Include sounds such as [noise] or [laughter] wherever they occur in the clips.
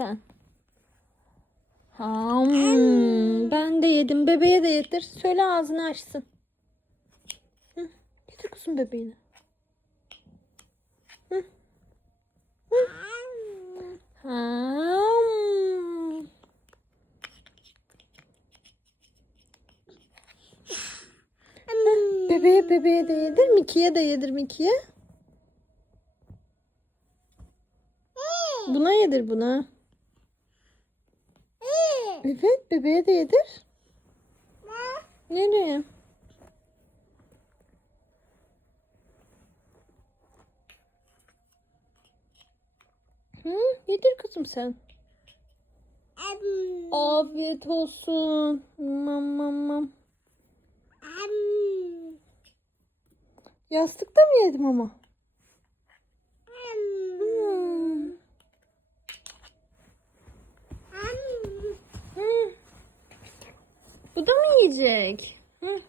sen? Hmm, ben de yedim. Bebeğe de yedir. Söyle ağzını açsın. Hı, getir kızım bebeğini. Hı. Bebeğe bebeğe de yedir. Miki'ye de yedir Miki'ye. Buna yedir buna. Evet bebeğe de yedir. Nereye? Hı, yedir kızım sen. Afiyet olsun. Mam mam mam. Yastıkta mı yedim ama? Hmm. Hı. Bu da mı yiyecek? Hı.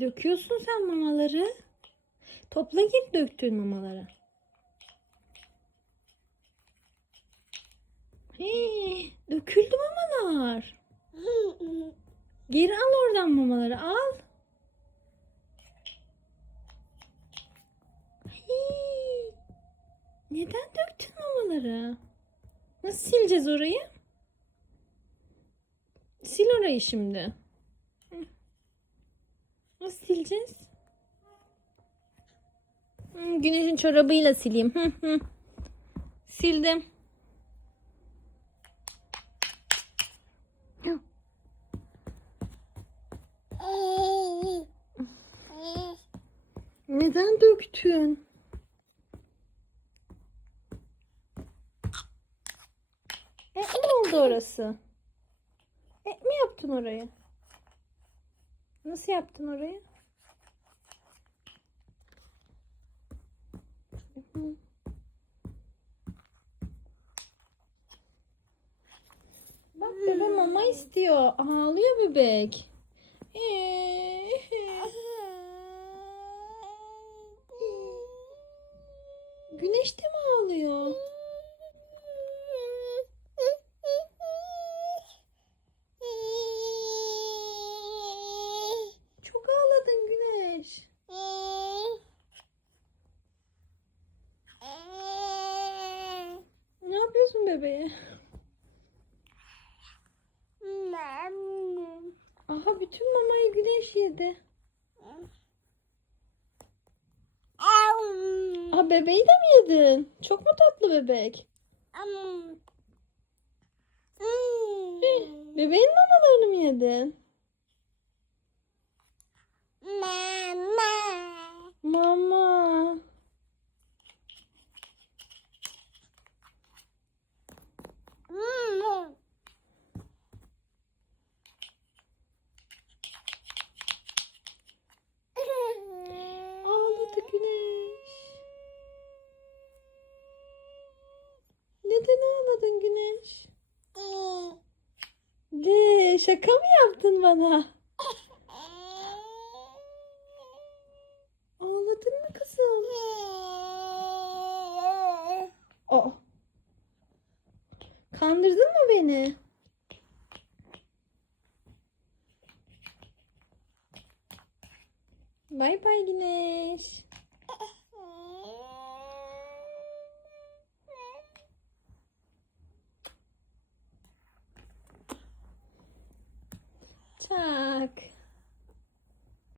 Döküyorsun sen mamaları. Topla git döktüğün mamaları. Hii, döküldü mamalar. [laughs] Geri al oradan mamaları al. Hii, neden döktün mamaları? Nasıl sileceğiz orayı? Sil orayı şimdi. Nasıl sileceğiz? Güneşin çorabıyla sileyim. Sildim. Neden döktün? E, mi oldu orası? E, mi yaptın orayı? Nasıl yaptın orayı? Bak bebe mama istiyor. Ağlıyor bebek. Ee, Güneş de mi ağlıyor? Çok ağladın Güneş. Ne yapıyorsun bebeğe? Aha bütün mamayı Güneş yedi. Aa bebeği de mi yedin? Çok mu tatlı bebek? Bebeğin mamalarını mı yedin? Mama. Ağladı Güneş. Neden ağladın Güneş? De şaka mı yaptın bana? [laughs] Ağladın mı kızım? Aa. Kandırdın mı beni? Bay bay Güneş.